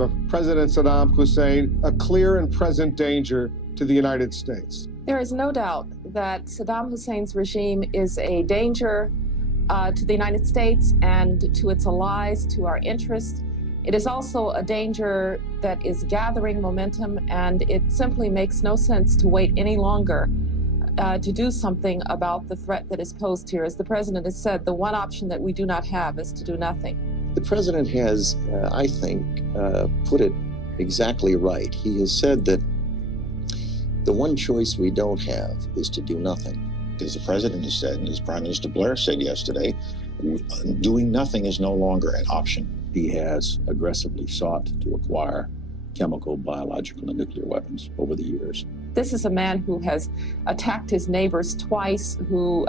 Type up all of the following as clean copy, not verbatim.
of President Saddam Hussein a clear and present danger to the United States? There is no doubt that Saddam Hussein's regime is a danger to the United States and to its allies, to our interests. It is also a danger that is gathering momentum, and it simply makes no sense to wait any longer to do something about the threat that is posed here. As the President has said, the one option that we do not have is to do nothing. The President has, I think, put it exactly right. He has said that the one choice we don't have is to do nothing. As the President has said, and as Prime Minister Blair said yesterday, doing nothing is no longer an option. He has aggressively sought to acquire chemical, biological, and nuclear weapons over the years. This is a man who has attacked his neighbors twice, who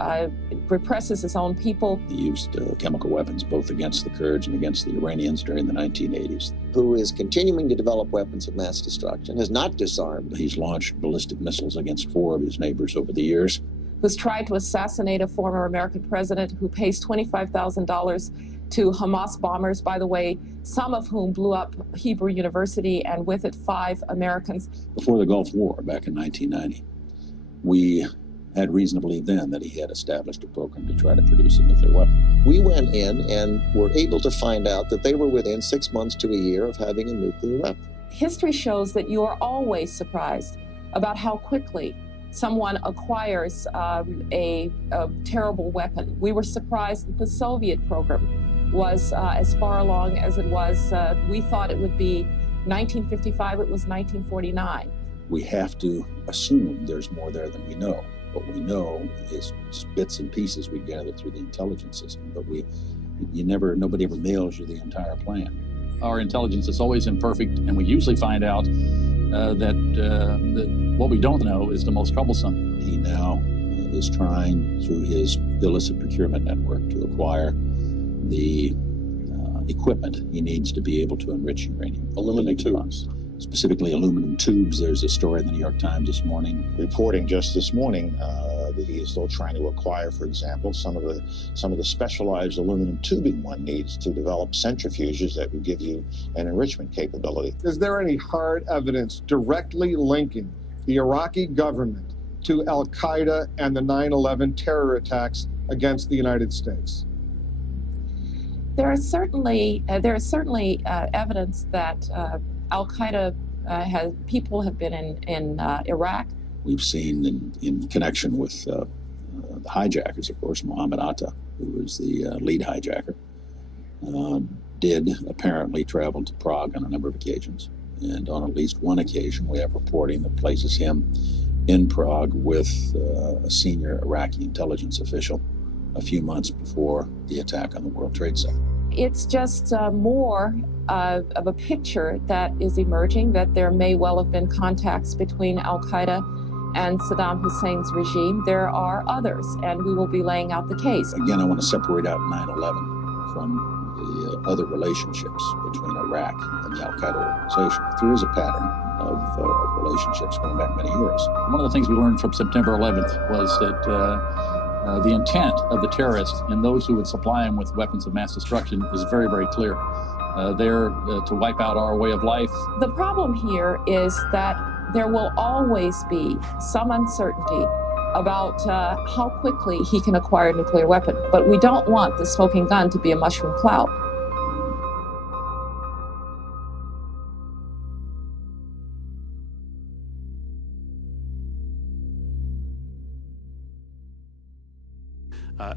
represses his own people. He used chemical weapons both against the Kurds and against the Iranians during the 1980s. Who is continuing to develop weapons of mass destruction, has not disarmed. He's launched ballistic missiles against 4 of his neighbors over the years. Who's tried to assassinate a former American president, who pays $25,000 to Hamas bombers, by the way, some of whom blew up Hebrew University, and with it 5 Americans. Before the Gulf War, back in 1990, we had reason to believe then that he had established a program to try to produce a nuclear weapon. We went in and were able to find out that they were within 6 months to a year of having a nuclear weapon. History shows that you are always surprised about how quickly someone acquires a terrible weapon. We were surprised that the Soviet program was as far along as it was. We thought it would be 1955, it was 1949. We have to assume there's more there than we know. What we know is just bits and pieces we gather through the intelligence system, but nobody ever mails you the entire plan. Our intelligence is always imperfect, and we usually find out that what we don't know is the most troublesome. He now is trying, through his illicit procurement network, to acquire the equipment he needs to be able to enrich uranium. Aluminum tubes. Specifically aluminum tubes. There's a story in the New York Times this morning. Reporting just this morning that he is still trying to acquire, for example, some of the specialized aluminum tubing one needs to develop centrifuges that would give you an enrichment capability. Is there any hard evidence directly linking the Iraqi government to al-Qaeda and the 9/11 terror attacks against the United States? There is certainly evidence that al-Qaeda people have been in Iraq. We've seen in connection with the hijackers, of course, Mohammed Atta, who was the lead hijacker, did apparently travel to Prague on a number of occasions. And on at least one occasion, we have reporting that places him in Prague with a senior Iraqi intelligence official a few months before the attack on the World Trade Center. It's just more of a picture that is emerging, that there may well have been contacts between al-Qaeda and Saddam Hussein's regime. There are others, and we will be laying out the case. Again, I want to separate out 9/11 from the other relationships between Iraq and the al-Qaeda organization. There is a pattern of relationships going back many years. One of the things we learned from September 11th was that the intent of the terrorists and those who would supply them with weapons of mass destruction is very, very clear. They're to wipe out our way of life. The problem here is that there will always be some uncertainty about how quickly he can acquire a nuclear weapon. But we don't want the smoking gun to be a mushroom cloud.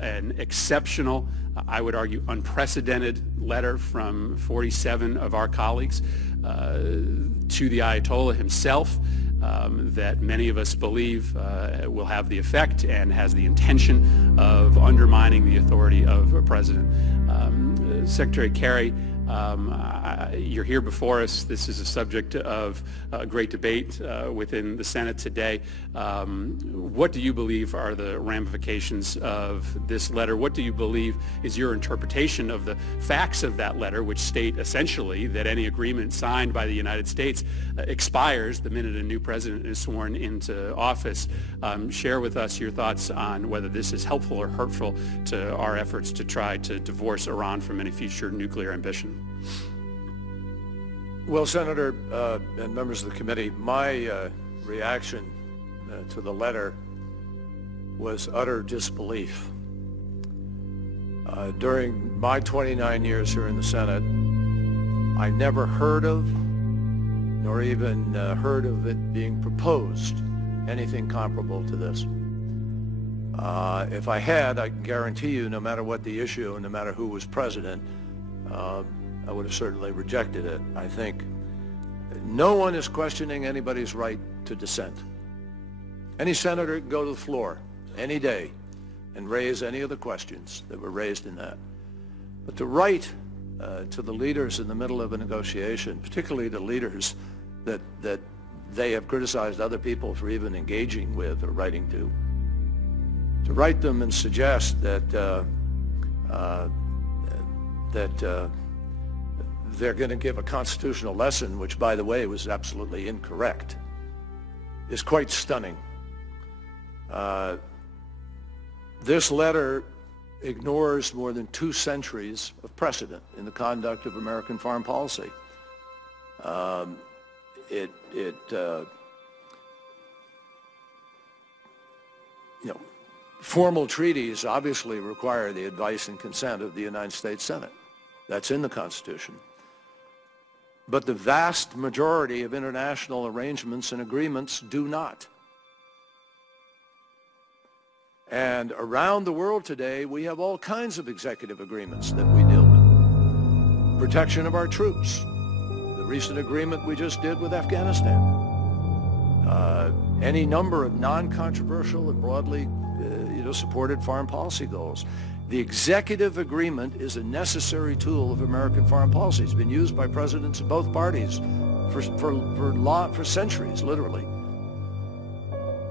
An exceptional, I would argue, unprecedented letter from 47 of our colleagues to the Ayatollah himself that many of us believe will have the effect and has the intention of undermining the authority of a president. Secretary Kerry, you're here before us. This is a subject of great debate within the Senate today. What do you believe are the ramifications of this letter? What do you believe is your interpretation of the facts of that letter, which state essentially that any agreement signed by the United States expires the minute a new president is sworn into office? Share with us your thoughts on whether this is helpful or hurtful to our efforts to try to divorce Iran from any future nuclear ambition. Well, Senator and members of the committee, my reaction to the letter was utter disbelief. During my 29 years here in the Senate, I never heard of, nor even heard of it being proposed, anything comparable to this. If I had, I can guarantee you, no matter what the issue and no matter who was president, I would have certainly rejected it. I think no one is questioning anybody's right to dissent. Any senator can go to the floor any day and raise any of the questions that were raised in that. But the right to the leaders in the middle of a negotiation, particularly the leaders that they have criticized other people for even engaging with or writing to write them and suggest that they're going to give a constitutional lesson, which, by the way, was absolutely incorrect, is quite stunning. This letter ignores more than 2 centuries of precedent in the conduct of American foreign policy. Formal treaties obviously require the advice and consent of the United States Senate. That's in the Constitution. But the vast majority of international arrangements and agreements do not. And around the world today, we have all kinds of executive agreements that we deal with. Protection of our troops, the recent agreement we just did with Afghanistan. Any number of non-controversial and broadly supported foreign policy goals. The executive agreement is a necessary tool of American foreign policy. It's been used by presidents of both parties for centuries, literally.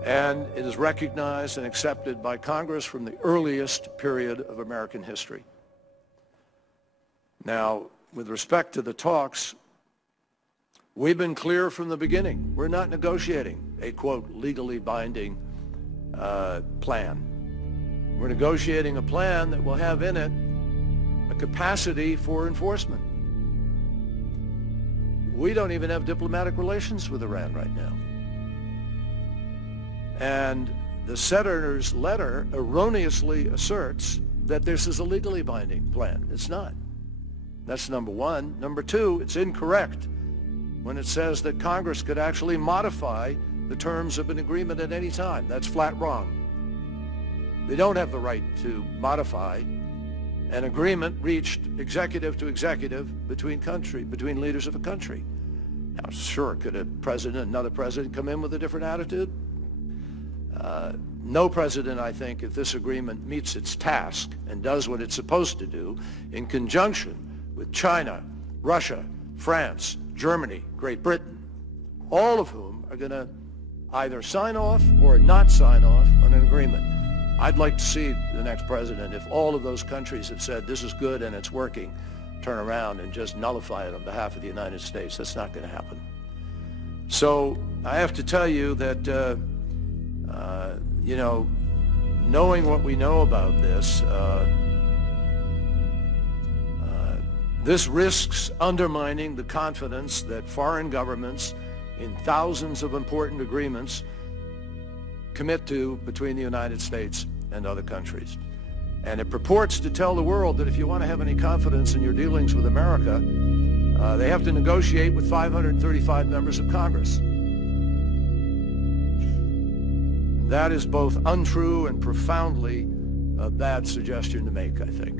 And it is recognized and accepted by Congress from the earliest period of American history. Now, with respect to the talks, we've been clear from the beginning. We're not negotiating a, quote, legally binding plan. We're negotiating a plan that will have in it a capacity for enforcement. We don't even have diplomatic relations with Iran right now. And the senator's letter erroneously asserts that this is a legally binding plan. It's not. That's number one. Number two, it's incorrect when it says that Congress could actually modify the terms of an agreement at any time. That's flat wrong. They don't have the right to modify an agreement reached executive to executive between leaders of a country. Now, sure, could another president come in with a different attitude? No president, I think, if this agreement meets its task and does what it's supposed to do in conjunction with China, Russia, France, Germany, Great Britain, all of whom are going to either sign off or not sign off on an agreement. I'd like to see the next president, if all of those countries have said this is good and it's working, turn around and just nullify it on behalf of the United States. That's not going to happen. So I have to tell you that, knowing what we know about this, this risks undermining the confidence that foreign governments in thousands of important agreements commit to between the United States and other countries. And it purports to tell the world that if you want to have any confidence in your dealings with America, they have to negotiate with 535 members of Congress. That is both untrue and profoundly a bad suggestion to make, I think.